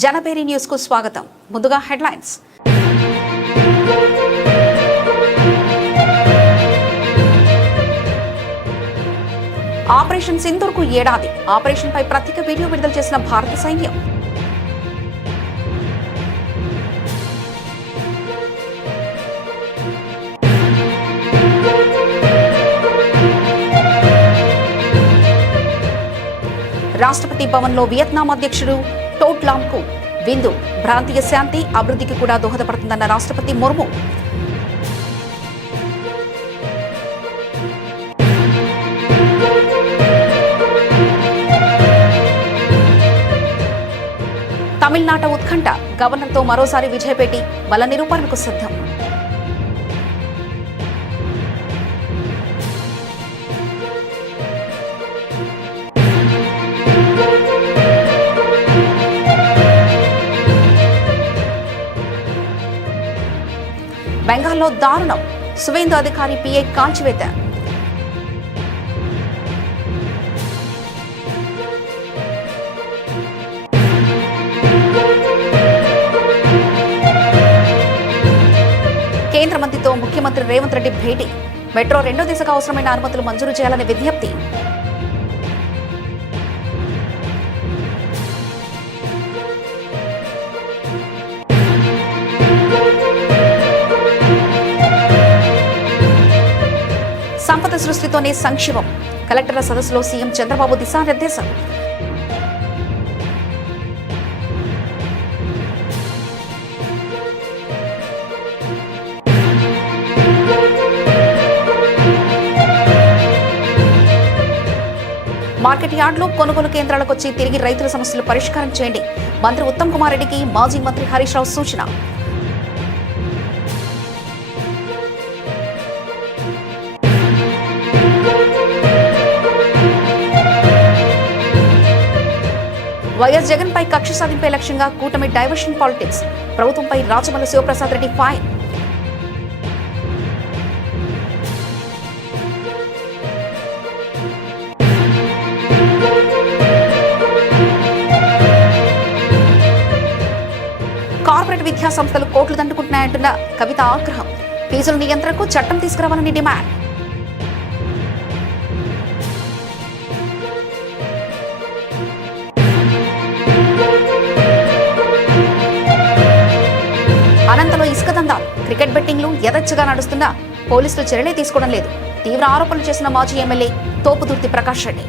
జనపేరి news కు స్వాగతం. ముందుగా హెడ్లైన్స్. ఆపరేషన్ సింధూర్ కు ఏడాది. ఆపరేషన్ పై ప్రత్యేక వీడియో విడుదల చేసిన భారత సైన్యం. రాష్ట్రపతి భవన్లో వియత్నాం అధ్యక్షుడు టోట్ లామ్ కు విందు. ప్రాంతీయ శాంతి అభివృద్ధికి కూడా దోహదపడుతుందన్న రాష్ట్రపతి ముర్ము. తమిళనాట ఉత్కంఠ. గవర్నర్తో మరోసారి విజయపేటి బల నిరూపణకు సిద్ధం. బెంగాల్లో దారుణం. సువేందు అధికారి పిఐ కాల్చివేత. కేంద్ర మంత్రితో ముఖ్యమంత్రి రేవంత్ రెడ్డి భేటీ. మెట్రో 2వ దశకు అవసరమైన అనుమతులు మంజూరు చేయాలని విజ్ఞప్తి. సంపద సృష్టితోనే సంక్షేమం. కలెక్టర్ల సదస్సులో సీఎం చంద్రబాబు దిశానిర్దేశం. మార్కెట్ యార్డులు కొనుగోలు కేంద్రాలకు వచ్చి తిరిగి రైతుల సమస్యలు పరిష్కారం చేయండి. మంత్రి ఉత్తమ్ కుమార్ రెడ్డికి మాజీ మంత్రి హరీష్ రావు సూచన. వైఎస్ జగన్ పై కక్ష సాధింపే లక్ష్యంగా కూటమి డైవర్షన్ పాలిటిక్స్. ప్రభుత్వంపై రాచమల్లి శివప్రసాద్ రెడ్డి ఫైర్. కార్పొరేట్ విద్యా సంస్థలు కోట్లు దండుకుంటున్నాయంటున్న కవిత ఆగ్రహం. ఫీజుల నియంత్రణకు చట్టం తీసుకురావాలని డిమాండ్. అనంతలో ఇసుక దందాలు. క్రికెట్ బెట్టింగ్లు యథేచ్ఛగా నడుస్తున్నా పోలీసులు చర్యలే తీసుకోవడం లేదు. తీవ్ర ఆరోపణలు చేసిన మాజీ ఎమ్మెల్యే తోపుదుర్తి ప్రకాష్ రెడ్డి.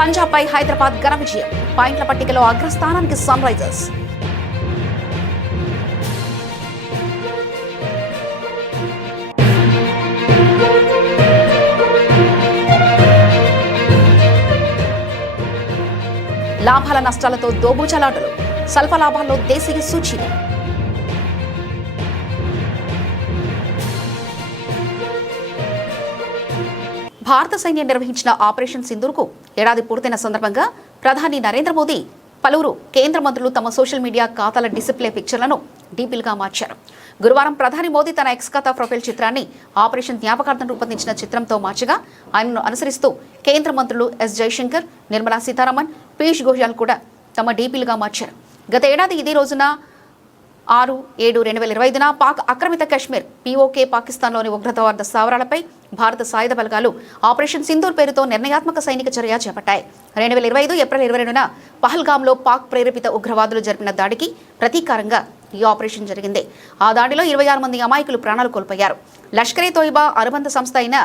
పంజాబ్ పై హైదరాబాద్ ఘన విజయం. పాయింట్ల పట్టికలో అగ్రస్థానానికి సన్ రైజర్స్. లాభాల నష్టాలతో దోబూచలాటలు. స్వల్ప లాభాల్లో దేశీయ సూచీలు. భారత సైన్యం నిర్వహించిన ఆపరేషన్ సింధూర్కు ఏడాది పూర్తయిన సందర్భంగా ప్రధాని నరేంద్ర మోదీ పలువురు కేంద్ర మంత్రులు తమ సోషల్ మీడియా ఖాతాల డిస్ప్లే పిక్చర్లను డీపీలుగా మార్చారు. గురువారం ప్రధాని మోదీ తన ఎక్స్ ఖాతా ప్రొఫైల్ చిత్రాన్ని ఆపరేషన్ జ్ఞాపకార్థం రూపొందించిన చిత్రంతో మార్చగా ఆయనను అనుసరిస్తూ కేంద్ర మంత్రులు ఎస్ జయశంకర్, నిర్మలా సీతారామన్, పీయూష్ గోయల్ కూడా తమ డీపీలుగా మార్చారు. గత ఏడాది ఇదే రోజున 6/7/2025న పాక్ ఆక్రమిత కశ్మీర్ పీఓకే పాకిస్తాన్లోని ఉగ్రవాద స్థావరాలపై భారత సాయుధ బలగాలు ఆపరేషన్ సింధూర్ పేరుతో నిర్ణయాత్మక సైనిక చర్య చేపట్టాయి. 2025 ఏప్రిల్ 22న పహల్గామ్లో పాక్ ప్రేరేపిత ఉగ్రవాదులు జరిపిన దాడికి ప్రతీకారంగా ఈ ఆపరేషన్ జరిగింది. ఆ దాడిలో 26 మంది అమాయకులు ప్రాణాలు కోల్పోయారు. లష్కరే తోయిబా అనుబంధ సంస్థ అయిన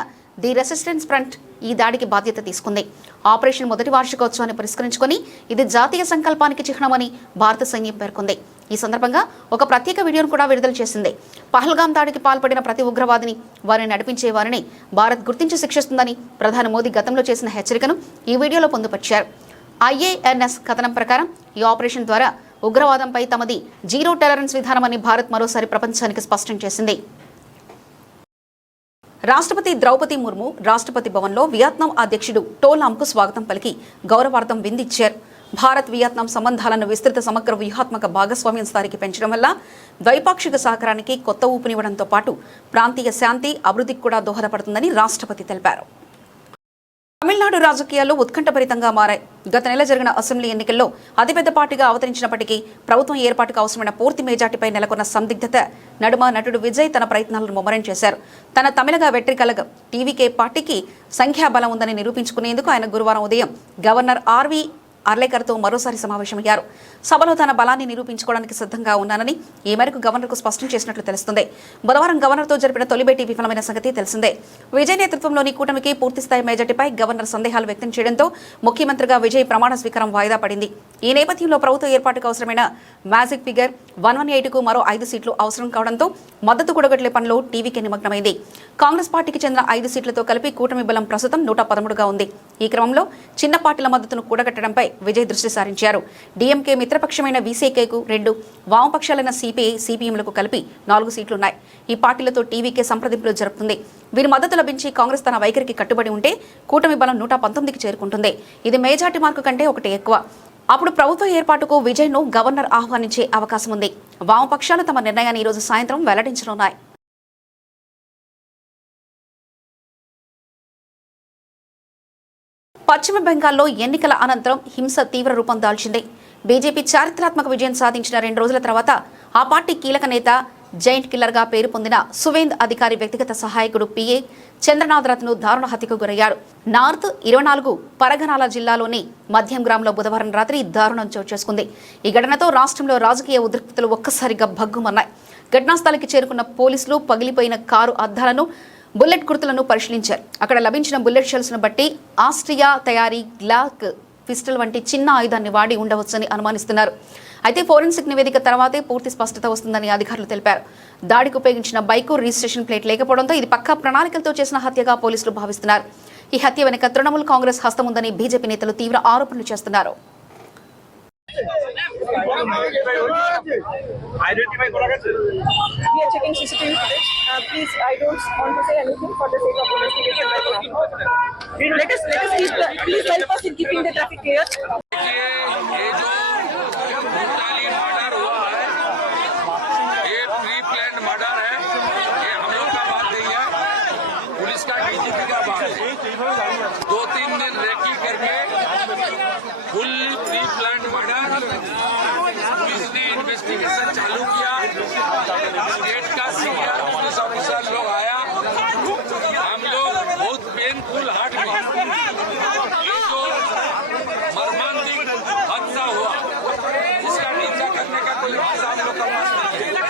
ది రెసిస్టెన్స్ ఫ్రంట్ ఈ దాడికి బాధ్యత తీసుకుంది. ఆపరేషన్ మొదటి వార్షికోత్సవాన్ని పురస్కరించుకొని ఇది జాతీయ సంకల్పానికి చిహ్నమని భారత సైన్యం పేర్కొంది. ఈ సందర్భంగా ఒక ప్రత్యేక వీడియోను కూడా విడుదల చేసింది. పహల్గాం దాడికి పాల్పడిన ప్రతి ఉగ్రవాదిని, వారిని నడిపించే వారిని భారత్ గుర్తించి శిక్షిస్తుందని ప్రధాని మోదీ గతంలో చేసిన హెచ్చరికను ఈ వీడియోలో పొందుపరిచారు. IANS కథనం ప్రకారం ఈ ఆపరేషన్ ద్వారా ఉగ్రవాదంపై తమది జీరో టాలరెన్స్ విధానమని భారత్ మరోసారి ప్రపంచానికి స్పష్టం చేసింది. రాష్ట్రపతి ద్రౌపది ముర్ము రాష్ట్రపతి భవన్లో వియత్నాం అధ్యక్షుడు టో లామ్ కు స్వాగతం పలికి గౌరవార్థం విందిచ్చారు. భారత్ వియత్నాం సంబంధాలను విస్తృత సమగ్ర వ్యూహాత్మక భాగస్వామ్యం స్థాయికి పెంచడం వల్ల ద్వైపాక్షిక సహకారానికి కొత్త ఊపునివ్వడంతో పాటు ప్రాంతీయ శాంతి అభివృద్ధికి కూడా దోహదపడుతుందని రాష్ట్రపతి తెలిపారు. తమిళనాడు రాజకీయాల్లో ఉత్కంఠభరితంగా మారాయి. గత నెల జరిగిన అసెంబ్లీ ఎన్నికల్లో అతిపెద్ద పార్టీగా అవతరించినప్పటికీ ప్రభుత్వం ఏర్పాటుకు అవసరమైన పూర్తి మెజార్టీపై నెలకొన్న సందిగ్ధత నడుమ నటుడు విజయ్ తన ప్రయత్నాలను ముమ్మరం చేశారు. తన తమిళగా వెట్రికలగ టీవీకే పార్టీకి సంఖ్యాబలం ఉందని నిరూపించుకునేందుకు ఆయన గురువారం ఉదయం గవర్నర్ ఆర్వి అర్లేకర్తో మరోసారి సమావేశమయ్యారు. సభలో తన బలాన్ని నిరూపించుకోవడానికి సిద్ధంగా ఉన్నానని ఈ మేరకు గవర్నర్కు స్పష్టం చేసినట్లు తెలుస్తుంది. బుధవారం గవర్నర్తో జరిపిన తొలి భేటీ విఫలమైన సంగతి తెలిసిందే. విజయ్ నేతృత్వంలోని కూటమికి పూర్తిస్థాయి మెజార్టీపై గవర్నర్ సందేహాలు వ్యక్తం చేయడంతో ముఖ్యమంత్రిగా విజయ్ ప్రమాణ స్వీకారం వాయిదా పడింది. ఈ నేపథ్యంలో ప్రభుత్వ ఏర్పాటుకు అవసరమైన మ్యాజిక్ ఫిగర్ 118కు మరో 5 సీట్లు అవసరం కావడంతో మద్దతు కూడగట్లే పనిలో టీవీకే నిమగ్నమైంది. కాంగ్రెస్ పార్టీకి చెందిన 5 సీట్లతో కలిపి కూటమి బలం ప్రస్తుతం 113గా ఉంది. ఈ క్రమంలో చిన్న పార్టీల మద్దతును కూడగట్టడంపై విజయ్ దృష్టి సారించారు. డీఎంకే మిత్రపక్షమైన వీసీకేకు 2, వామపక్షాలైన సిపిఐ, సిపిఎంలకు కలిపి 4 సీట్లున్నాయి. ఈ పార్టీలతో టీవీకే సంప్రదింపులు జరుపుతుంది. వీరి మద్దతు లభించి కాంగ్రెస్ తన వైఖరికి కట్టుబడి ఉంటే కూటమి బలం 119కి చేరుకుంటుంది. ఇది మెజార్టీ మార్కు కంటే 1 ఎక్కువ. అప్పుడు ప్రభుత్వ ఏర్పాటుకు విజయ్ను గవర్నర్ ఆహ్వానించే అవకాశం ఉంది. వామపక్షాలు తమ నిర్ణయాన్ని ఈరోజు సాయంత్రం వెల్లడించనున్నాయి. పశ్చిమ బెంగాల్లో ఎన్నికల అనంతరం హింస తీవ్ర రూపం దాల్చింది. బీజేపీ చారిత్రాత్మక విజయం సాధించిన 2 రోజుల తర్వాత ఆ పార్టీ కీలక నేత, జైంట్ కిల్లర్గా పేరు పొందిన సువేంద్ అధికారి వ్యక్తిగత సహాయకుడు పిఏ చంద్రనాథ్ రథ్ను దారుణ హత్యకు గురయ్యారు. నార్త్ 24 పరగనాల జిల్లాలోని మధ్యం గ్రామంలో బుధవారం రాత్రి దారుణం చోటు చేసుకుంది. ఈ ఘటనతో రాష్ట్రంలో రాజకీయ ఉద్రిక్తతలు ఒక్కసారిగా భగ్గుమన్నాయి. ఘటనా స్థలికి చేరుకున్న పోలీసులు పగిలిపోయిన కారు అద్దాలను, బుల్లెట్ గుర్తులను పరిశీలించారు. అక్కడ లభించిన బుల్లెట్ షెల్స్ను బట్టి ఆస్ట్రియా తయారీ గ్లాక్ పిస్టల్ వంటి చిన్న ఆయుధాన్ని వాడి ఉండవచ్చని అనుమానిస్తున్నారు. అయితే ఫోరెన్సిక్ నివేదిక తర్వాతే పూర్తి స్పష్టత వస్తుందని అధికారులు తెలిపారు. దాడికి ఉపయోగించిన బైకు రిజిస్ట్రేషన్ ప్లేట్ లేకపోవడంతో ఇది పక్కా ప్రణాళికలతో చేసిన హత్యగా పోలీసులు భావిస్తున్నారు. ఈ హత్య వెనుక తృణమూల్ కాంగ్రెస్ హస్తం ఉందని బీజేపీ నేతలు తీవ్ర ఆరోపణలు చేస్తున్నారు. We are checking CCTV footage. Please, I don't want to say anything for the sake of investigation right now. Let us keep the. Please help us in keeping the traffic clear. ये जो brutally murder हुआ है, ये pre planned murder है. ये हम लोग का बात नहीं है, पुलिस का डीजीपी का बात है. 2-3 दिन रेकी करके full pre planned murder. Police ने इन्वेस्टिगेशन चालू किया. स्टेट का सीनियर पुलिस ऑफिसर लोग आया. हम लोग बहुत पेनफुल हार्ट में ये जो मर्मांतिक हादसा हुआ, इसका निंदा करने का कोई भाषा हम लोग का पास नहीं है.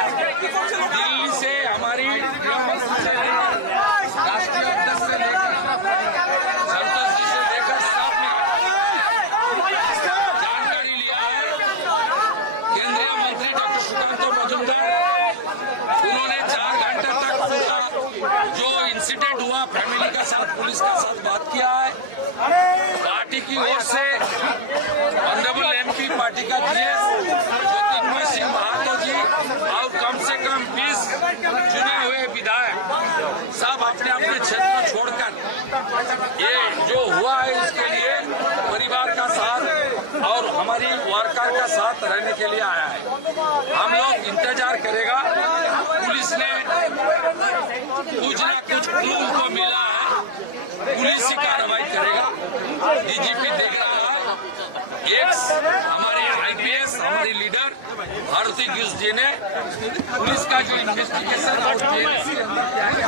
दिल्ली से हमारी गृहमंत्री से लेकर राष्ट्रीय अध्यक्ष से लेकर संतोष जी से लेकर सब ने जानकारी लिया है. केंद्रीय मंत्री डॉक्टर सुकांत मजूमदार, उन्होंने 4 घंटे तक पूरा जो इंसिडेंट हुआ फैमिली के साथ, पुलिस के साथ बात किया है. पार्टी की ओर से ऑनरेबल एमपी पार्टी का जीएस ज्योतिर्मय सिंह महातो जी और कम से कम 20 चुने हुए विधायक सब अपने अपने क्षेत्र छोड़कर ये जो हुआ है इसके लिए परिवार का साथ और हमारी वर्कर का साथ रहने के लिए आया है. हम लोग इंतजार करेगा. पुलिस ने कुछ ना कुछ क्लू को मिला है, पुलिस ही कार्रवाई करेगा. डीजीपी देख रहा है. हमारे आईपीएस हमारी लीडर भारती गिस जी ने पुलिस का जो इन्वेस्टिगेशन और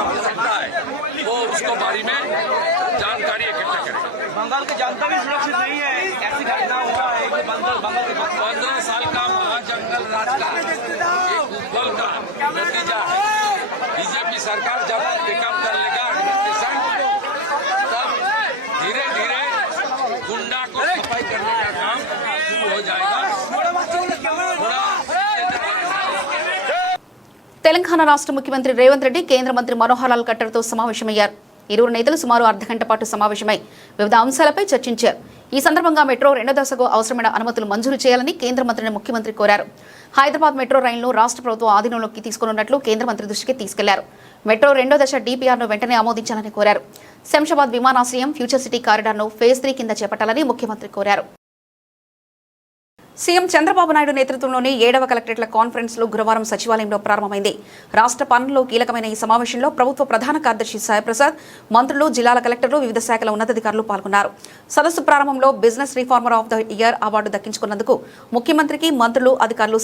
आवश्यकता है वो उसको बारे में जानकारी इकट्ठा करेगा. बंगाल की जनता भी सुरक्षित नहीं है. ऐसी घटना हुआ है कि बंगाल के 15 साल का महाजंगल राज का एक उपबल का नतीजा है. बीजेपी सरकार जब पिकअप कर लेगा एडमिनिस्ट्रेशन, तब धीरे धीरे गुंडा को सफाई करने का काम शुरू हो जाएगा. తెలంగాణ రాష్ట్ర ముఖ్యమంత్రి రేవంత్ రెడ్డి కేంద్ర మంత్రి మనోహర్ లాల్ ఖట్టర్తో సమావేశమయ్యారు. ఇరువురు నేతలు సుమారు అర్ధగంట పాటు సమావేశమై వివిధ అంశాలపై చర్చించారు. ఈ సందర్భంగా మెట్రో 2వ దశకు అవసరమైన అనుమతులు మంజూరు చేయాలని కేంద్ర మంత్రిని ముఖ్యమంత్రి కోరారు. హైదరాబాద్ మెట్రో రైలును రాష్ట్ర ప్రభుత్వం ఆధీనంలోకి తీసుకోనున్నట్లు కేంద్ర మంత్రి దృష్టికి తీసుకెళ్లారు. మెట్రో 2వ దశ డీపీఆర్ను వెంటనే ఆమోదించాలని కోరారు. శంషాబాద్ విమానాశ్రయం, ఫ్యూచర్ సిటీ కారిడార్ను ఫేజ్ 3 కింద చేపట్టాలని ముఖ్యమంత్రి కోరారు. సీఎం చంద్రబాబు నాయుడు నేతృత్వంలోని 7వ కలెక్టరేట్ల కాన్ఫరెన్స్ లో గురువారం సచివాలయంలో ప్రారంభమైంది. రాష్ట్ర పాలనలో కీలకమైన ఈ సమావేశంలో ప్రభుత్వ ప్రధాన కార్యదర్శి సాయిప్రసాద్, మంత్రులు, జిల్లాల కలెక్టర్లు, వివిధ శాఖల ఉన్నతాధికారులు పాల్గొన్నారు. సదస్సు ప్రారంభంలో business reformer of the year award దక్కించుకున్నందుకు ముఖ్యమంత్రికి మంత్రులు, అధికారులు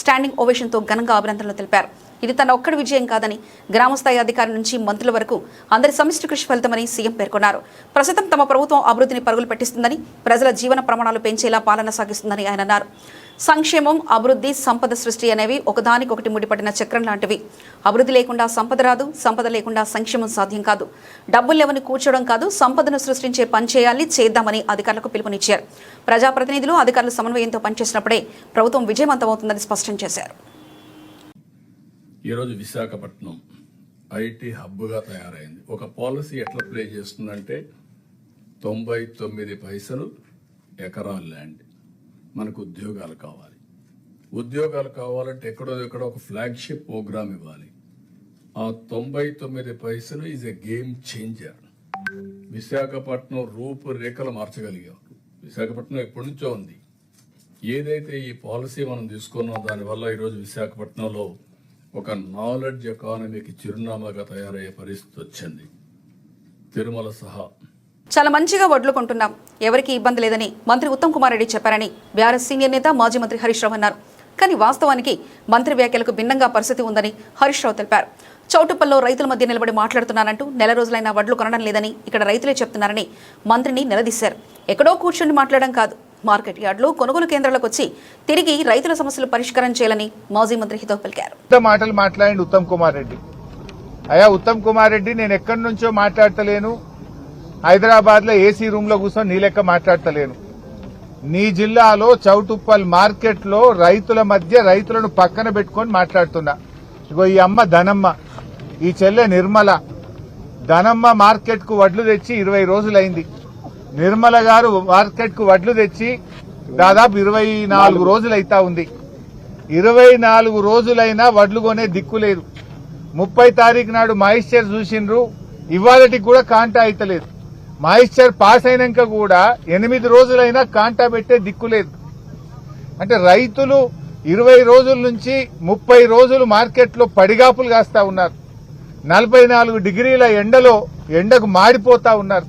స్టాండింగ్ ఓవేషన్తో ఘనంగా అభినందనలు తెలిపారు. ఇది తన ఒక్కడి విజయం కాదని, గ్రామస్థాయి అధికారి నుంచి మంత్రుల వరకు అందరి సమిష్టి కృషి ఫలితమని సీఎం పేర్కొన్నారు. ప్రస్తుతం తమ ప్రభుత్వం అభివృద్ధిని పరుగులు పెట్టిస్తుందని, ప్రజల జీవన ప్రమాణాలు పెంచేలా పాలన సాగిస్తుందని ఆయన అన్నారు. సంక్షేమం, అభివృద్ధి, సంపద సృష్టి అనేవి ఒకదానికొకటి ముడిపడిన చక్రం లాంటివి. అభివృద్ధి లేకుండా సంపద రాదు, సంపద లేకుండా సంక్షేమం సాధ్యం కాదు. డబ్బులు లేవని కూర్చోవడం కాదు, సంపదను సృష్టించే పని చేయాలి, చేద్దామని అధికారులకు పిలుపునిచ్చారు. ప్రజాప్రతినిధులు, అధికారులు సమన్వయంతో పనిచేసినప్పుడే ప్రభుత్వం విజయవంతమవుతుందని స్పష్టం చేశారు. ఈరోజు విశాఖపట్నం ఐటీ హబ్గా తయారైంది. ఒక పాలసీ ఎట్లా ప్లే చేస్తుందంటే 99 పైసలు ఎకరా ల్యాండ్. మనకు ఉద్యోగాలు కావాలి. ఉద్యోగాలు కావాలంటే ఎక్కడో ఒక ఫ్లాగ్షిప్ ప్రోగ్రామ్ ఇవ్వాలి. ఆ 99 పైసలు is a game changer. Visakhapatnam రూపురేఖలు మార్చగలిగారు. విశాఖపట్నం ఎప్పటి నుంచో ఉంది. ఏదైతే ఈ పాలసీ మనం తీసుకున్నాం, దానివల్ల ఈరోజు విశాఖపట్నంలో ఒక నాలెడ్జ్ ఎకానమీకి చిరునామాగా తయారయ్యే పరిస్థితి వచ్చింది. తిరుమల సహా చాలా మంచిగా వడ్లు కొంటున్నాం, ఎవరికీ ఇబ్బంది లేదని మంత్రి ఉత్తమ్ కుమార్ రెడ్డి చెప్పారని బీఆర్ఎస్ సీనియర్ నేత మాజీ మంత్రి హరీష్ రావు అన్నారు. కానీ వాస్తవానికి మంత్రి వ్యాఖ్యలకు భిన్నంగా పరిస్థితి ఉందని హరీష్ రావు తెలిపారు. చౌటుప్పల్లో రైతుల మధ్య నిలబడి మాట్లాడుతున్నానంటూ నెల రోజులైనా వడ్లు కొనడం లేదని ఇక్కడ రైతులే చెప్తున్నారని మంత్రిని నిలదీశారు. ఎక్కడో కూర్చొని మాట్లాడడం కాదు, మార్కెట్ యార్డులు, కొనుగోలు కేంద్రాలకు వచ్చి తిరిగి రైతుల సమస్యలు పరిష్కారం చేయాలని మాజీ మంత్రి హితవు పలికారు. మాటలు మాట్లాడింది ఉత్తమ్ కుమార్ రెడ్డి. అయ్యా ఉత్తమ్ కుమార్ రెడ్డి, నేను ఎక్కడి నుంచో మాట్లాడతలేను, హైదరాబాద్ లో ఏసీ రూమ్ లో కూర్చొని నీ లెక్క మాట్లాడతలేను. నీ జిల్లాలో చౌటుప్పల్ మార్కెట్ లో రైతుల మధ్య రైతులను పక్కన పెట్టుకొని మాట్లాడుతున్నా. ఇగో ఈ అమ్మ ధనమ్మ, ఈ చెల్లె నిర్మల. ధనమ్మ మార్కెట్ కు వడ్లు తెచ్చి 20 రోజులైంది. నిర్మల గారు మార్కెట్ కు వడ్లు తెచ్చి దాదాపు 24 రోజులైతా ఉంది. 24 రోజులైనా వడ్లు కొనే దిక్కు లేదు. 30 తారీఖు నాడు మాయిశ్చర్ చూసిండ్రు, ఇవాళటికి కూడా కాంటా అయితలేదు. మాయిశ్చర్ పాస్ అయినాక కూడా 8 రోజులైనా కాంటా పెట్టే దిక్కు లేదు. అంటే రైతులు 20 రోజుల నుంచి 30 రోజులు మార్కెట్ లో పడిగాపులు కాస్తా ఉన్నారు. 44 డిగ్రీల ఎండకు మాడిపోతా ఉన్నారు,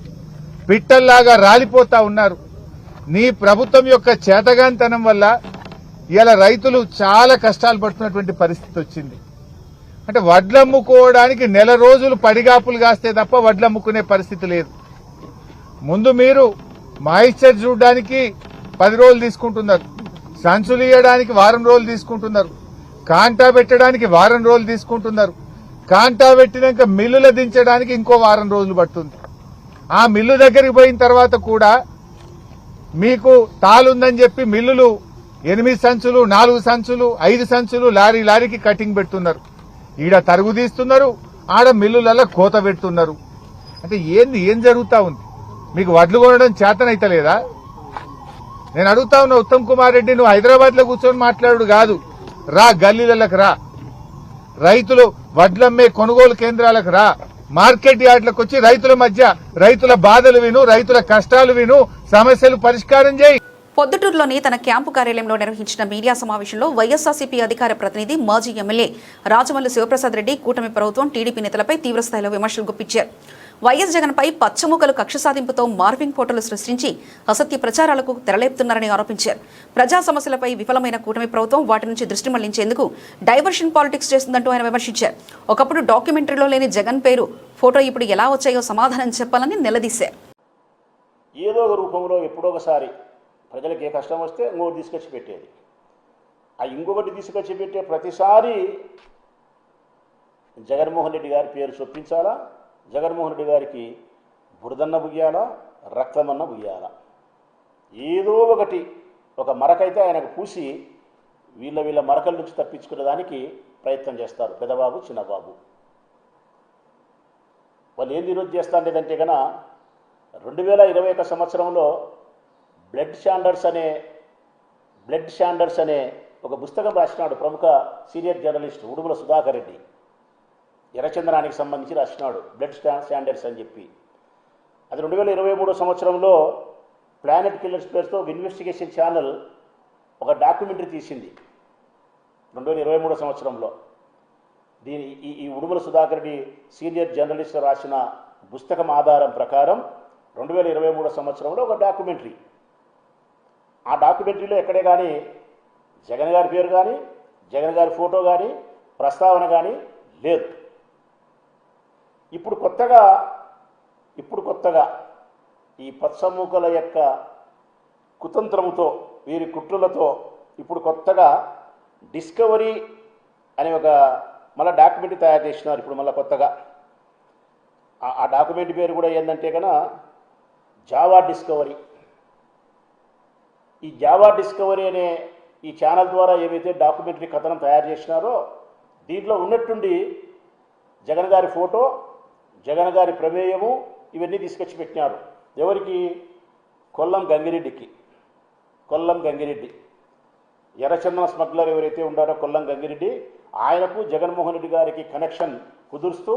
పిట్టల్లాగా రాలిపోతా ఉన్నారు. నీ ప్రభుత్వం యొక్క చేతగాంతనం వల్ల ఇలా రైతులు చాలా కష్టాలు పడుతున్నటువంటి పరిస్థితి వచ్చింది. అంటే వడ్లమ్ముకోవడానికి నెల రోజులు పడిగాపులు కాస్తే తప్ప వడ్లమ్ముకునే పరిస్థితి లేదు. ముందు మీరు మాయిశ్చర్ చూడడానికి 10 రోజులు తీసుకుంటున్నారు, సంచులు ఇయ్యడానికి వారం రోజులు తీసుకుంటున్నారు, కాంటా పెట్టడానికి వారం రోజులు తీసుకుంటున్నారు. కాంటా పెట్టినాక మిల్లుల దించడానికి ఇంకో వారం రోజులు పడుతుంది. ఆ మిల్లు దగ్గరికి పోయిన తర్వాత కూడా మీకు తాలుందని చెప్పి మిల్లులు 8 సంచులు, 4 సంచులు, 5 సంచులు లారీకి కటింగ్ పెడుతున్నారు. ఈడ తరుగు తీస్తున్నారు, ఆడ మిల్లులలో కోత పెడుతున్నారు. అంటే ఏం జరుగుతా ఉంది? మీకు వడ్లు కొనడం చేతనైతలేదా? నేను అడుగుతా ఉన్నా ఉత్తమ్ కుమార్ రెడ్డి, నువ్వు హైదరాబాద్ లో కూర్చొని మాట్లాడు కాదు, రా గల్లీలకు రా, రైతులు వడ్లమ్మే కొనుగోలు కేంద్రాలకు రా, మార్కెట్ యార్డులకు వచ్చి రైతుల మధ్య రైతుల బాధలు విను, రైతుల కష్టాలు విను, సమస్యలు పరిష్కారం చేయి. పొద్దుటూరులోని తన క్యాంపు కార్యాలయంలో నిర్వహించిన మీడియా సమావేశంలో వైఎస్ఆర్సీపీ అధికార ప్రతినిధి, మాజీ ఎమ్మెల్యే రాజమల్లి శివప్రసాద్ రెడ్డి కూటమి ప్రభుత్వం, టీడీపీ నేతలపై తీవ్రస్థాయిలో విమర్శలు గుప్పించారు. వైఎస్ జగన్పై పచ్చముఖలు కక్ష సాధింపుతో మార్పింగ్ ఫోటోలు సృష్టించి అసత్య ప్రచారాలకు తెరలేపుతున్నారని ఆరోపించారు. ప్రజా సమస్యలపై విఫలమైన కూటమి ప్రభుత్వం వాటి నుంచి దృష్టి మళ్లించేందుకు డైవర్షన్ పాలిటిక్స్ చేస్తుందంటూ ఆయన విమర్శించారు. ఒకప్పుడు డాక్యుమెంటరీలో లేని జగన్ పేరు, ఫోటో ఇప్పుడు ఎలా వచ్చాయో సమాధానం చెప్పాలని నిలదీశారు. ఏదో ఒక రూపంలో ఎప్పుడో ఒకసారి ప్రజలకు ఏ కష్టం వస్తే ఇంకొకటి తీసుకొచ్చి పెట్టేది. ఆ ఇంకొకటి తీసుకొచ్చి పెట్టే ప్రతిసారి జగన్మోహన్ రెడ్డి గారి పేరు చొప్పించాలా, జగన్మోహన్ రెడ్డి గారికి బురదన్న బుయ్యాలా, రక్తమన్న బుయ్యాలా, ఏదో ఒకటి ఒక మరకైతే ఆయనకు పూసి వీళ్ళ మరకల నుంచి తప్పించుకునే దానికి ప్రయత్నం చేస్తారు పెద్దబాబు, చిన్నబాబు. వాళ్ళు ఏం ఈరోజు చేస్తాండేదంటే కన్నా 2021 సంవత్సరంలో బ్లడ్ స్టాండర్డ్స్ అనే ఒక పుస్తకం రాసినాడు ప్రముఖ సీనియర్ జర్నలిస్ట్ ఉడుగుల సుధాకర్ రెడ్డి. ఎర్రచందనానికి సంబంధించి రాసినాడు బ్లడ్ స్టాండర్డ్స్ అని చెప్పి. అది 2023 సంవత్సరంలో ప్లానెట్ కిల్లర్స్ పేరుతో ఒక ఇన్వెస్టిగేషన్ ఛానల్ ఒక డాక్యుమెంటరీ తీసింది 2023 సంవత్సరంలో. ఈ ఉడుమల సుధాకర్ రెడ్డి సీనియర్ జర్నలిస్ట్ రాసిన పుస్తకం ఆధారం ప్రకారం 2023 సంవత్సరంలో ఒక డాక్యుమెంటరీ. ఆ డాక్యుమెంటరీలో ఎక్కడే కానీ జగన్ గారి పేరు కానీ జగన్ గారి ఫోటో కానీ ప్రస్తావన కానీ లేదు. ఇప్పుడు కొత్తగా ఈ పచ్చమూకల యొక్క కుతంత్రముతో వీరి కుట్రలతో ఇప్పుడు కొత్తగా డిస్కవరీ అనే ఒక మళ్ళీ డాక్యుమెంటరీ తయారు చేసినారు. ఇప్పుడు మళ్ళీ కొత్తగా ఆ డాక్యుమెంటరీ పేరు కూడా ఏంటంటే కన్నా జావా డిస్కవరీ. ఈ జావా డిస్కవరీ అనే ఈ ఛానల్ ద్వారా ఏవైతే డాక్యుమెంటరీ కథనం తయారు చేసినారో దీంట్లో ఉన్నట్టుండి జగన్ గారి ఫోటో, జగన్ గారి ప్రమేయము ఇవన్నీ తీసుకొచ్చి పెట్టినారు. ఎవరికి? కొల్లం గంగిరెడ్డి ఎర్రచందనం స్మగ్లర్ ఎవరైతే ఉన్నారో కొల్లం గంగిరెడ్డి, ఆయనకు జగన్మోహన్ రెడ్డి గారికి కనెక్షన్ కుదురుస్తూ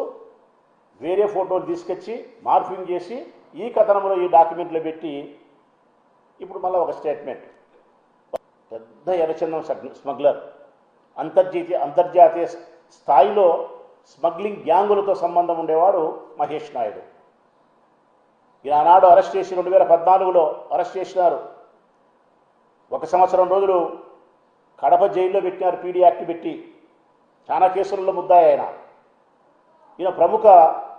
వేరే ఫోటోలు తీసుకొచ్చి మార్ఫింగ్ చేసి ఈ కథనంలో ఈ డాక్యుమెంట్లో పెట్టి ఇప్పుడు మళ్ళీ ఒక స్టేట్మెంట్. పెద్ద ఎర్రచందనం స్మగ్లర్, అంతర్జాతీయ స్థాయిలో స్మగ్లింగ్ గ్యాంగులతో సంబంధం ఉండేవాడు మహేష్ నాయుడు. ఈనాడు అరెస్ట్ చేసి 2014లో అరెస్ట్ చేసినారు. 1 సంవత్సరం రోజులు కడప జైల్లో పెట్టినారు, పీడీ యాక్ట్ పెట్టి. చాలా కేసులలో ముద్దాయి ఆయన. ఈయన ప్రముఖ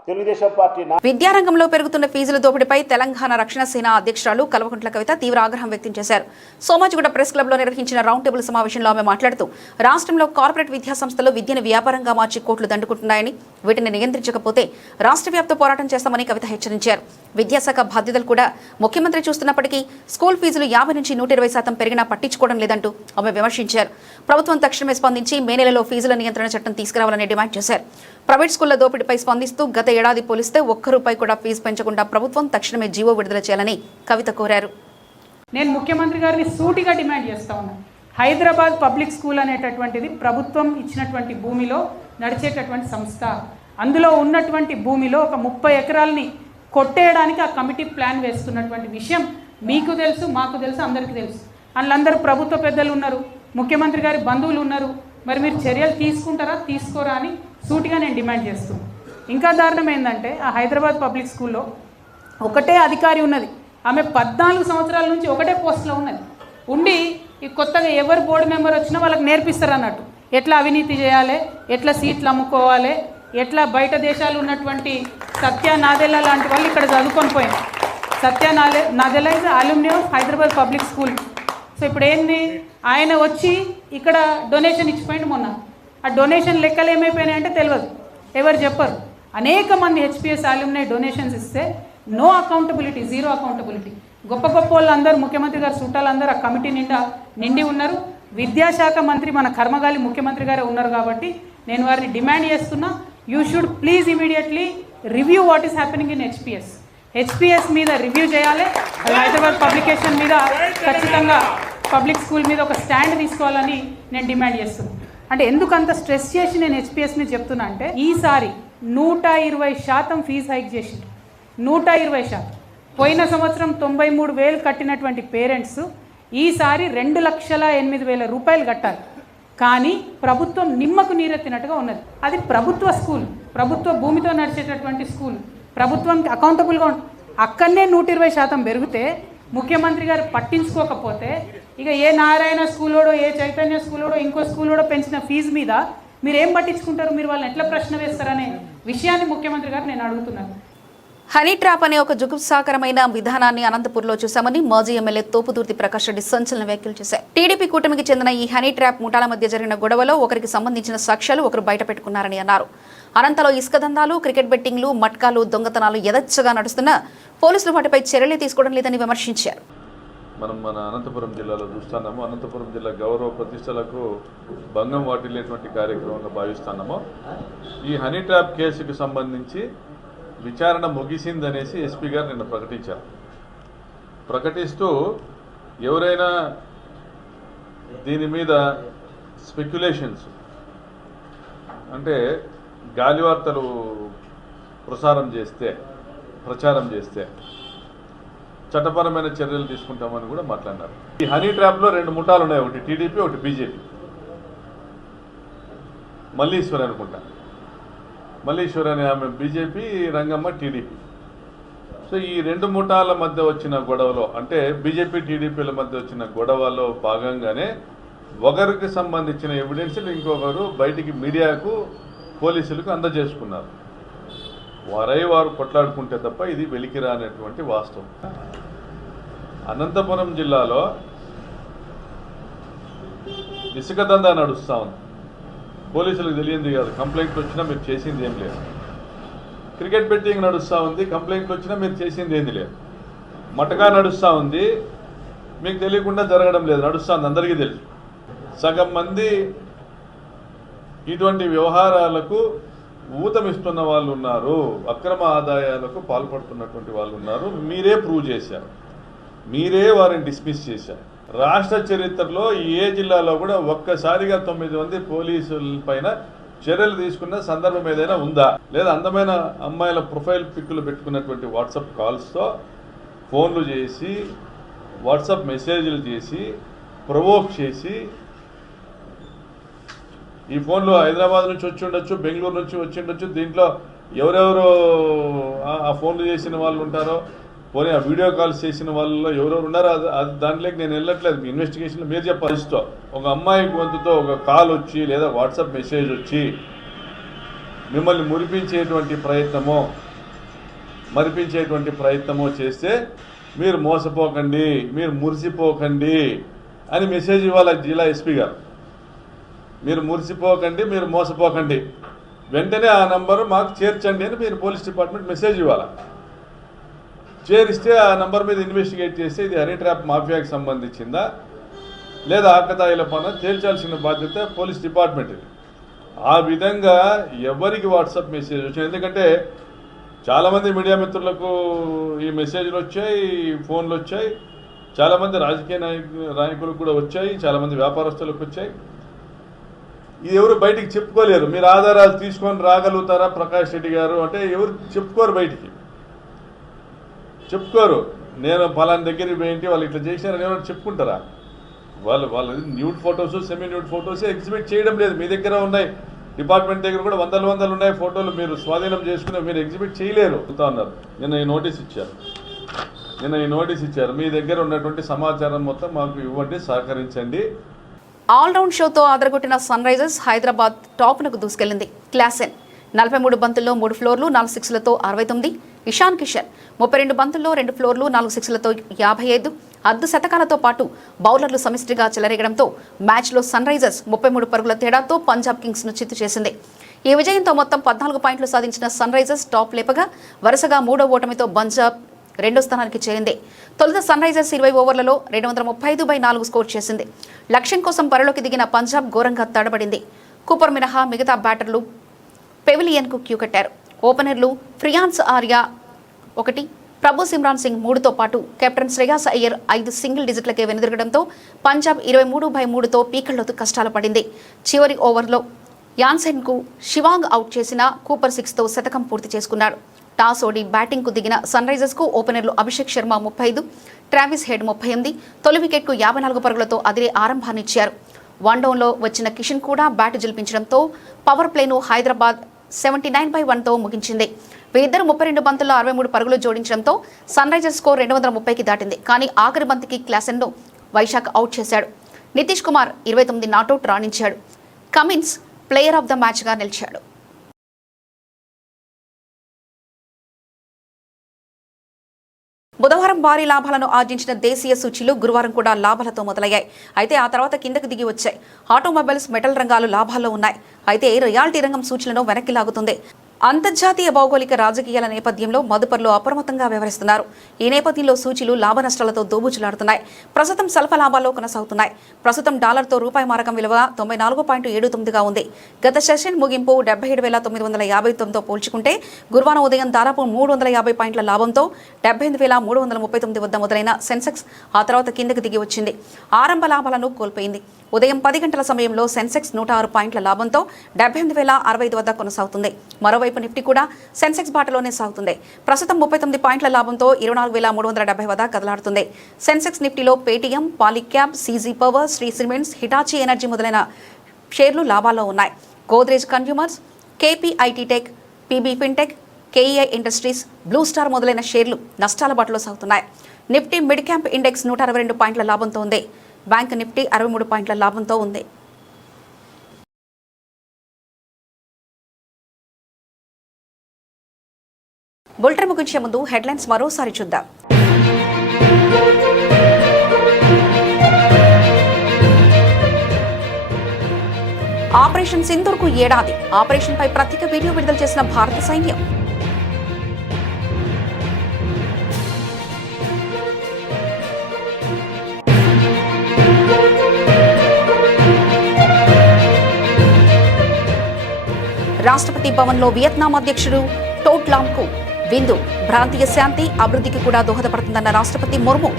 తెలుగుదేశం పార్టీ. విద్యారంగంలో పెరుగుతున్న ఫీజుల దోపిడీపై తెలంగాణ రక్షణ సేన అధ్యక్షురాలు కల్వకుంట్ల కవిత తీవ్ర ఆగ్రహం వ్యక్తం చేశారు. సోమాజిగూడ ప్రెస్ క్లబ్ లో నిర్వహించిన రౌండ్ టేబుల్ సమావేశంలో ఆమె మాట్లాడుతూ రాష్ట్రంలో కార్పొరేట్ విద్యా సంస్థలు విద్యను వ్యాపారంగా మార్చి కోట్లు దండుకుంటున్నాయని, వీటిని నియంత్రించకపోతే రాష్ట్ర వ్యాప్త పోరాటం చేస్తామని కవిత హెచ్చరించారు. విద్యాశాఖ బాధ్యతలు కూడా ముఖ్యమంత్రి చూస్తున్నప్పటికీ స్కూల్ ఫీజులు 50 నుంచి 120% పెరిగినా పట్టించుకోవడం లేదంటూ ఆమె విమర్శించారు. ప్రభుత్వం తక్షణమే స్పందించి మే నెలలో ఫీజుల నియంత్రణ చట్టం తీసుకురావాలని డిమాండ్ చేశారు. ప్రైవేట్ స్కూళ్ల దోపిడీపై స్పందిస్తూ గత ఏడాది పోలిస్తే ₹1 కూడా ఫీజు పెంచకుండా ప్రభుత్వం తక్షణమే జీవో విడుదల చేయాలని కవిత కోరారు. నేను ముఖ్యమంత్రి గారిని సూటిగా డిమాండ్ చేస్తా ఉన్నాను. హైదరాబాద్ పబ్లిక్ స్కూల్ అనేటటువంటిది ప్రభుత్వం ఇచ్చినటువంటి భూమిలో నడిచేటటువంటి సంస్థ. అందులో ఉన్నటువంటి భూమిలో ఒక 30 ఎకరాలని కొట్టేయడానికి ఆ కమిటీ ప్లాన్ వేస్తున్నటువంటి విషయం మీకు తెలుసు, మాకు తెలుసు, అందరికీ తెలుసు. వాళ్ళందరూ ప్రభుత్వ పెద్దలు ఉన్నారు, ముఖ్యమంత్రి గారి బంధువులు ఉన్నారు. మరి మీరు చర్యలు తీసుకుంటారా తీసుకోరా అని సూటిగా నేను డిమాండ్ చేస్తున్నాను. ఇంకా దారుణం ఏంటంటే ఆ హైదరాబాద్ పబ్లిక్ స్కూల్లో ఒకటే అధికారి ఉన్నది. ఆమె 14 సంవత్సరాల నుంచి ఒకటే పోస్ట్లో ఉన్నది. ఉండి ఈ కొత్తగా ఎవరు బోర్డు మెంబర్ వచ్చినా వాళ్ళకి నేర్పిస్తారు అన్నట్టు ఎట్లా అవినీతి చేయాలి, ఎట్లా సీట్లు అమ్ముకోవాలి, ఎట్లా బయట దేశాలు ఉన్నటువంటి సత్య నాదెల్లా లాంటి వాళ్ళు ఇక్కడ చదువుకొని పోయింది. Satya Nadella is alumni of Hyderabad public school. So ఇప్పుడు ఏంది, ఆయన వచ్చి ఇక్కడ డొనేషన్ ఇచ్చిపోయింది మొన్న. ఆ డొనేషన్ లెక్కలు ఏమైపోయినాయి అంటే తెలియదు, ఎవరు చెప్పరు. అనేక మంది హెచ్పిఎస్ అల్యూమిని డొనేషన్స్ ఇస్తే నో అకౌంటబిలిటీ, జీరో అకౌంటబిలిటీ. గొప్ప గొప్ప వాళ్ళందరూ, ముఖ్యమంత్రి గారు చుట్టాలందరూ ఆ కమిటీ నిండి ఉన్నారు. విద్యాశాఖ మంత్రి మన కర్మగాలి ముఖ్యమంత్రి గారే ఉన్నారు. కాబట్టి నేను వారిని డిమాండ్ చేస్తున్నా, you should please immediately review what is happening in HPS మీద రివ్యూ చేయాలి. హైదరాబాద్ పబ్లికేషన్ మీద ఖచ్చితంగా పబ్లిక్ స్కూల్ మీద ఒక స్టాండ్ తీసుకోవాలని నేను డిమాండ్ చేస్తున్నాను. అంటే ఎందుకంత స్ట్రెస్ చేసి నేను హెచ్పిఎస్ మీద చెప్తున్నా అంటే ఈసారి 120% ఫీజు హైక్ చేసి 120%. పోయిన సంవత్సరం 93,000 కట్టినటువంటి పేరెంట్స్ ఈసారి 2,08,000 రూపాయలు కట్టాలి. కానీ ప్రభుత్వం నిమ్మకు నీరెత్తినట్టుగా ఉన్నది. అది ప్రభుత్వ స్కూల్, ప్రభుత్వ భూమితో నడిచేటటువంటి స్కూల్, ప్రభుత్వానికి అకౌంటబుల్గా అక్కడనే 120% పెరిగితే ముఖ్యమంత్రి గారు పట్టించుకోకపోతే ఇక ఏ నారాయణ స్కూలోడో, ఏ చైతన్య స్కూలోడో, ఇంకో స్కూలోడో పెంచిన ఫీజు మీద మీరు ఏం పట్టించుకుంటారు? మీరు వాళ్ళని ఎట్లా ప్రశ్న వేస్తారనే విషయాన్ని ముఖ్యమంత్రి గారు నేను అడుగుతున్నాను. హనీ ట్రాప్ అనే ఒక జుగుప్సాకరమైన విధానాన్ని అనంతపూర్లో చూశామని మాజీ ఎమ్మెల్యే తోపుదుర్తి ప్రకాష్ రెడ్డి సంచలన వ్యాఖ్యలు చేశారు. టీడీపీ కూటమికి చెందిన ఈ హనీ ట్రాప్ ముఠాల మధ్య జరిగిన గొడవలో ఒకరికి సంబంధించిన సాక్ష్యాలు ఒకరు బయటపెట్టుకున్నారని అన్నారు. అనంతలో ఇసుక దందాలు, క్రికెట్ బెట్టింగ్లు, మట్కాలు, దొంగతనాలు యథేచ్ఛగా నడుస్తున్న పోలీసులు వాటిపై చర్యలు తీసుకోవడం లేదని విమర్శించారు. మనం మన అనంతపురం జిల్లాలో చూస్తున్నాము. అనంతపురం జిల్లా గౌరవ ప్రతిష్టలకు భంగం వాటిల్లేటువంటి కార్యక్రమంగా భావిస్తున్నాము. ఈ హనీ ట్రాప్ కేసుకు సంబంధించి విచారణ ముగిసిందనేసి ఎస్పీ గారు నిన్న ప్రకటించారు. ప్రకటిస్తూ ఎవరైనా దీని మీద స్పెక్యులేషన్స్ అంటే గాలివార్తలు ప్రచారం చేస్తే చట్టపరమైన చర్యలు తీసుకుంటామని కూడా మాట్లాడినారు. ఈ హనీ ట్రాప్లో 2 ముఠాలు ఉన్నాయి, ఒకటి టీడీపీ ఒకటి బీజేపీ. మల్లీశ్వరి అనుకుంటా, మల్లీశ్వరి అనే ఆమె బీజేపీ, రంగమ్మ టీడీపీ. సో ఈ 2 ముఠాల మధ్య వచ్చిన గొడవలో, అంటే బీజేపీ టీడీపీల మధ్య వచ్చిన గొడవలో భాగంగానే ఒకరికి సంబంధించిన ఎవిడెన్స్లు ఇంకొకరు బయటికి మీడియాకు పోలీసులకు అందజేసుకున్నారు. వారు కొట్లాడుకుంటే తప్ప ఇది వెలికిరా అనేటువంటి వాస్తవం. అనంతపురం జిల్లాలో ఇసుక దందా నడుస్తూ ఉంది. పోలీసులకు తెలియంది కాదు, కంప్లైంట్లు వచ్చినా మీరు చేసింది ఏం లేదు. క్రికెట్ బెట్టింగ్ నడుస్తూ ఉంది, కంప్లైంట్లు వచ్చినా మీరు చేసింది ఏంది లేదు. మటకా నడుస్తూ ఉంది, మీకు తెలియకుండా జరగడం లేదు, నడుస్తుంది, అందరికీ తెలుసు. సగం మంది ఇటువంటి వ్యవహారాలకు ఊతమిస్తున్న వాళ్ళు ఉన్నారు, అక్రమ ఆదాయాలకు పాల్పడుతున్నటువంటి వాళ్ళు ఉన్నారు. మీరే ప్రూవ్ చేశారు, మీరే వారిని డిస్మిస్ చేశారు. రాష్ట్ర చరిత్రలో ఏ జిల్లాలో కూడా ఒక్కసారిగా 9 మంది పోలీసుల పైన చర్యలు తీసుకున్న సందర్భం ఏదైనా ఉందా? లేదా అందమైన అమ్మాయిల ప్రొఫైల్ పిక్కులు పెట్టుకున్నటువంటి వాట్సాప్ కాల్స్తో ఫోన్లు చేసి, వాట్సాప్ మెసేజ్లు చేసి, ప్రొవోక్ చేసి, ఈ ఫోన్లో హైదరాబాద్ నుంచి వచ్చి ఉండొచ్చు, బెంగళూరు నుంచి వచ్చి ఉండొచ్చు, దీంట్లో ఎవరెవరు ఆ ఫోన్లు చేసిన వాళ్ళు ఉంటారో, పోనీ ఆ వీడియో కాల్స్ చేసిన వాళ్ళలో ఎవరెవరు ఉన్నారో అది దాంట్లోకి నేను వెళ్ళట్లేదు. మీ ఇన్వెస్టిగేషన్లో మీరు చెప్పాలి. ఒక అమ్మాయి గొంతుతో ఒక కాల్ వచ్చి లేదా వాట్సాప్ మెసేజ్ వచ్చి మిమ్మల్ని మరిపించేటువంటి ప్రయత్నమో చేస్తే మీరు మోసపోకండి, మీరు మురిసిపోకండి అని మెసేజ్ ఇవ్వాలి జిల్లా ఎస్పీ గారు. మీరు మురిసిపోకండి, మీరు మోసపోకండి, వెంటనే ఆ నంబరు మాకు చేర్చండి అని మీరు పోలీస్ డిపార్ట్మెంట్ మెసేజ్ ఇవ్వాలి. చేరిస్తే ఆ నంబర్ మీద ఇన్వెస్టిగేట్ చేస్తే ఇది హనీ ట్రాప్ మాఫియాకి సంబంధించిందా లేదా ఆకతాయిల పని తేల్చాల్సిన బాధ్యత పోలీస్ డిపార్ట్మెంట్ ఇది. ఆ విధంగా ఎవరికి వాట్సాప్ మెసేజ్ వచ్చింది, ఎందుకంటే చాలామంది మీడియా మిత్రులకు ఈ మెసేజ్లు వచ్చాయి, ఫోన్లు వచ్చాయి, చాలామంది రాజకీయ నాయకులకు కూడా వచ్చాయి, చాలామంది వ్యాపారస్తులకు వచ్చాయి. ఇది ఎవరు బయటికి చెప్పుకోలేరు. మీరు ఆధారాలు తీసుకొని రాగలుగుతారా ప్రకాష్ రెడ్డి గారు అంటే ఎవరు చెప్పుకోరు, బయటికి చెప్పుకోరు. నేను ఫలానా దగ్గరికి పోయింటి వాళ్ళు ఇట్లా చేశారని ఎవరు చెప్పుకుంటారా? వాళ్ళు nude photos, semi nude photos exhibit చేయడం లేదు. మీ దగ్గర ఉన్నాయి, డిపార్ట్మెంట్ దగ్గర కూడా వందలు ఉన్నాయి ఫోటోలు, మీరు స్వాధీనం చేసుకుని మీరు ఎగ్జిబిట్ చేయలేరు అన్నారు. నిన్న ఈ నోటీస్ ఇచ్చారు, మీ దగ్గర ఉన్నటువంటి సమాచారం మొత్తం మాకు ఇవ్వండి, సహకరించండి. ఆల్రౌండ్ షోతో అదరగొట్టిన సన్ రైజర్స్ హైదరాబాద్ టాప్నకు దూసుకెళ్లింది. క్లాసెన్ 43 బంతుల్లో 3 ఫ్లోర్లు 4 సిక్స్లతో 69. ఇషాన్ కిషన్ 32 బంతుల్లో 2 ఫ్లోర్లు 4 సిక్స్లతో 55 అర్ధ శతకాలతో పాటు బౌలర్లు సమిష్టిగా చెలరేగడంతో మ్యాచ్లో సన్ రైజర్స్ 33 పరుగుల తేడాతో పంజాబ్ కింగ్స్ను చిత్తు చేసింది. ఈ విజయంతో మొత్తం 14 పాయింట్లు సాధించిన సన్ రైజర్స్ టాప్ లేపగా వరుసగా 3వ ఓటమితో పంజాబ్ 2వ స్థానానికి చేరింది. తొలుత సన్ రైజర్స్ 20 ఓవర్లలో 235/4 స్కోర్ చేసింది. లక్ష్యం కోసం బరిలోకి దిగిన పంజాబ్ ఘోరంగా తడబడింది. కూపర్ మినహా మిగతా బ్యాటర్లు పెవిలియన్కు క్యూ కట్టారు. ఓపెనర్లు ఫ్రియాన్స్ ఆర్యా 1, ప్రభు సిమ్రాన్ సింగ్ 3తో పాటు కెప్టెన్ శ్రేయాస్ అయ్యర్ 5 సింగిల్ డిజిట్లకే వెనుదిరగడంతో పంజాబ్ 23/3తో పీకల్లోతు కష్టాలు పడింది. చివరి ఓవర్లో యాన్సెన్కు షివాంగ్ అవుట్ చేసిన కూపర్ 6తో శతకం పూర్తి చేసుకున్నాడు. టాస్ ఓడి బ్యాటింగ్కు దిగిన సన్ రైజర్స్కు ఓపెనర్లు అభిషేక్ శర్మ 35, ట్రావిస్ హెడ్ 38, తొలి వికెట్కు 54 పరుగులతో అదిరే ఆరంభాన్నిచ్చారు. వన్డౌన్లో వచ్చిన కిషన్ కూడా బ్యాట్ జిల్పించడంతో పవర్ ప్లేను హైదరాబాద్ 79/1తో ముగించింది. వీరిద్దరు 32 బంతుల్లో 63 పరుగులు జోడించడంతో సన్ రైజర్స్ స్కోర్ 230కి దాటింది. కానీ ఆఖరి బంతికి క్లాసెన్ను వైశాఖ్ అవుట్ చేశాడు. నితీష్ కుమార్ 29 నాటౌట్ రాణించాడు. కమిన్స్ ప్లేయర్ ఆఫ్ ద మ్యాచ్గా నిలిచాడు. బుధవారం భారీ లాభాలను ఆర్జించిన దేశీయ సూచీలు గురువారం కూడా లాభాలతో మొదలయ్యాయి. అయితే ఆ తర్వాత కిందకు దిగి వచ్చాయి. ఆటోమొబైల్స్, మెటల్ రంగాలు లాభాల్లో ఉన్నాయి. అయితే రియాలిటీ రంగం సూచీలను వెనక్కి లాగుతుంది. అంతర్జాతీయ భౌగోళిక రాజకీయాల నేపథ్యంలో మదుపర్లు అప్రమత్తంగా వ్యవహరిస్తున్నారు. ఈ నేపథ్యంలో సూచీలు లాభ నష్టాలతో దోబూచులాడుతున్నాయి. ప్రస్తుతం స్వల్ప లాభాల్లో కొనసాగుతున్నాయి. ప్రస్తుతం డాలర్తో రూపాయి మారకం విలువ 94.79గా ఉంది. గత సెషన్ ముగింపు 77,959తో పోల్చుకుంటే గురువారం ఉదయం దాదాపు 350 పాయింట్ల లాభంతో 78,339 వద్ద మొదలైన సెన్సెక్స్ ఆ తర్వాత కిందకు దిగి వచ్చింది. ఆరంభ లాభాలను కోల్పోయింది. ఉదయం 10 గంటల సమయంలో సెన్సెక్స్ 106 పాయింట్ల లాభంతో 78,065 వద్ద కొనసాగుతుంది. మరోవైపు నిఫ్టీ కూడా సెన్సెక్స్ బాటలోనే సాగుతుంది. ప్రస్తుతం 39 పాయింట్ల లాభంతో 24,370 వద్ద కదలాడుతుంది. సెన్సెక్స్ నిఫ్టీలో Paytm, Polycab, CG Power, Shree Cements, Hitachi Energy మొదలైన షేర్లు లాభాల్లో ఉన్నాయి. Godrej Consumers, KPIT Tech, PB Fintech, KEI Industries, Blue Star మొదలైన షేర్లు నష్టాల బాటలో సాగుతున్నాయి. నిఫ్టీ మిడ్ క్యాప్ ఇండెక్స్ 162 పాయింట్ల లాభంతో ఉంది. బ్యాంక్ నిఫ్టీ 63 పాయింట్ల లాభంతో ఉంది. బులెటిన్ ముగించే ముందు హెడ్లైన్స్ మరోసారి చూద్దాం. ఆపరేషన్ సింధూర్కు ఏడాది. ఆపరేషన్పై ప్రత్యేక వీడియో విడుదల చేసిన భారత సైన్యం. రాష్ట్రపతి భవన్లో వియత్నాం అధ్యక్షుడు టోట్ లాంకు విందు. ప్రాంతీయ శాంతి, అభివృద్ధికి కూడా దోహదపడుతుందన్న రాష్ట్రపతి ముర్ము.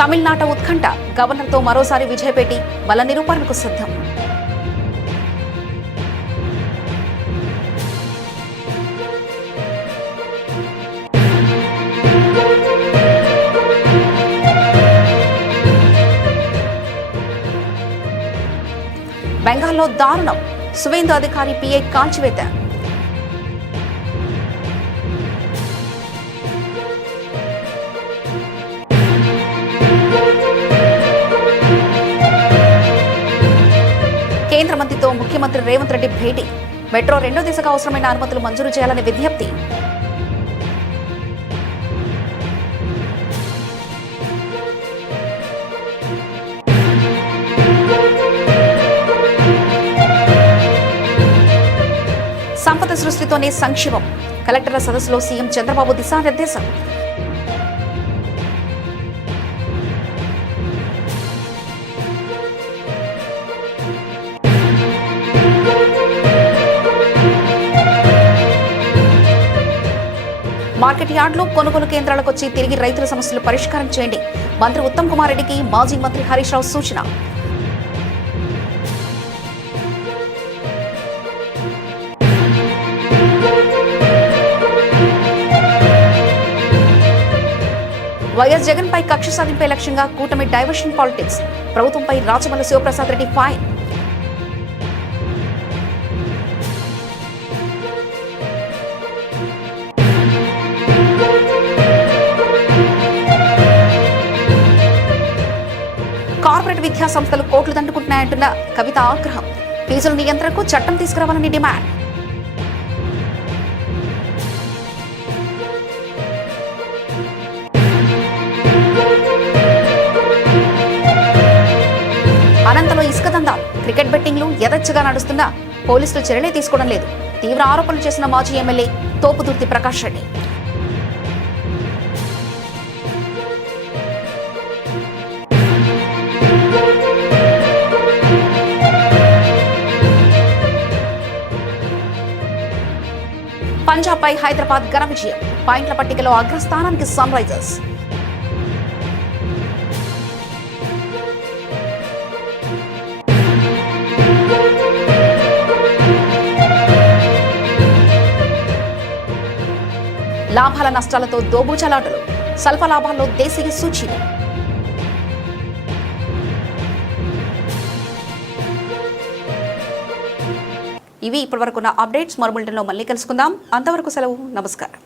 తమిళనాట ఉత్కంఠ. గవర్నర్తో మరోసారి విజయపేటి బల నిరూపణకు సిద్ధం. బెంగాల్లో దారుణం. సువేందు అధికారి పిఐ కాల్చివేత. కేంద్ర మంత్రితో ముఖ్యమంత్రి రేవంత్ రెడ్డి భేటీ. మెట్రో 2వ దశకు అవసరమైన అనుమతులు మంజూరు చేయాలని విజ్ఞప్తి. సంపద సృష్టితోనే సంక్షేమం. కలెక్టర్ల సదస్సులో సీఎం చంద్రబాబు దిశానిర్దేశం. మార్కెట్ యార్డులు, కొనుగోలు కేంద్రాలకు వచ్చి తిరిగి రైతుల సమస్యలు పరిష్కారం చేయండి. మంత్రి ఉత్తమ్ కుమార్ రెడ్డికి మాజీ మంత్రి హరీష్ రావు సూచన. వైఎస్ జగన్ పై కక్ష సాధింపే లక్ష్యంగా కూటమి డైవర్షన్ పాలిటిక్స్. ప్రభుత్వంపై రాచమల్లి శివప్రసాద్ రెడ్డి ఫైర్. కార్పొరేట్ విద్యా సంస్థలు కోట్లు దండుకుంటున్నాయంటున్న కవిత ఆగ్రహం. ఫీజుల నియంత్రణకు చట్టం తీసుకురావాలని డిమాండ్. అనంతలో ఇసుక దందాలు, క్రికెట్ బెట్టింగ్లు యథేచ్ఛగా నడుస్తున్నా పోలీసులు చర్యలే తీసుకోవడం లేదు. తీవ్ర ఆరోపణలు చేసిన మాజీ ఎమ్మెల్యే తోపుదుర్తి ప్రకాష్ రెడ్డి. పంజాబ్ పై హైదరాబాద్ ఘన విజయం. పాయింట్ల పట్టికలో అగ్రస్థానానికి సన్ రైజర్స్. లాభాల నష్టాలతో దోబూచలాటలు. స్వల్ప లాభాల్లో దేశీయ సూచీలు. ఇవి ఇప్పటివరకున్న అప్డేట్స్. మరో బులెటిన్లో మళ్ళీ కలుసుకుందాం. అంతవరకు సెలవు. నమస్కారం.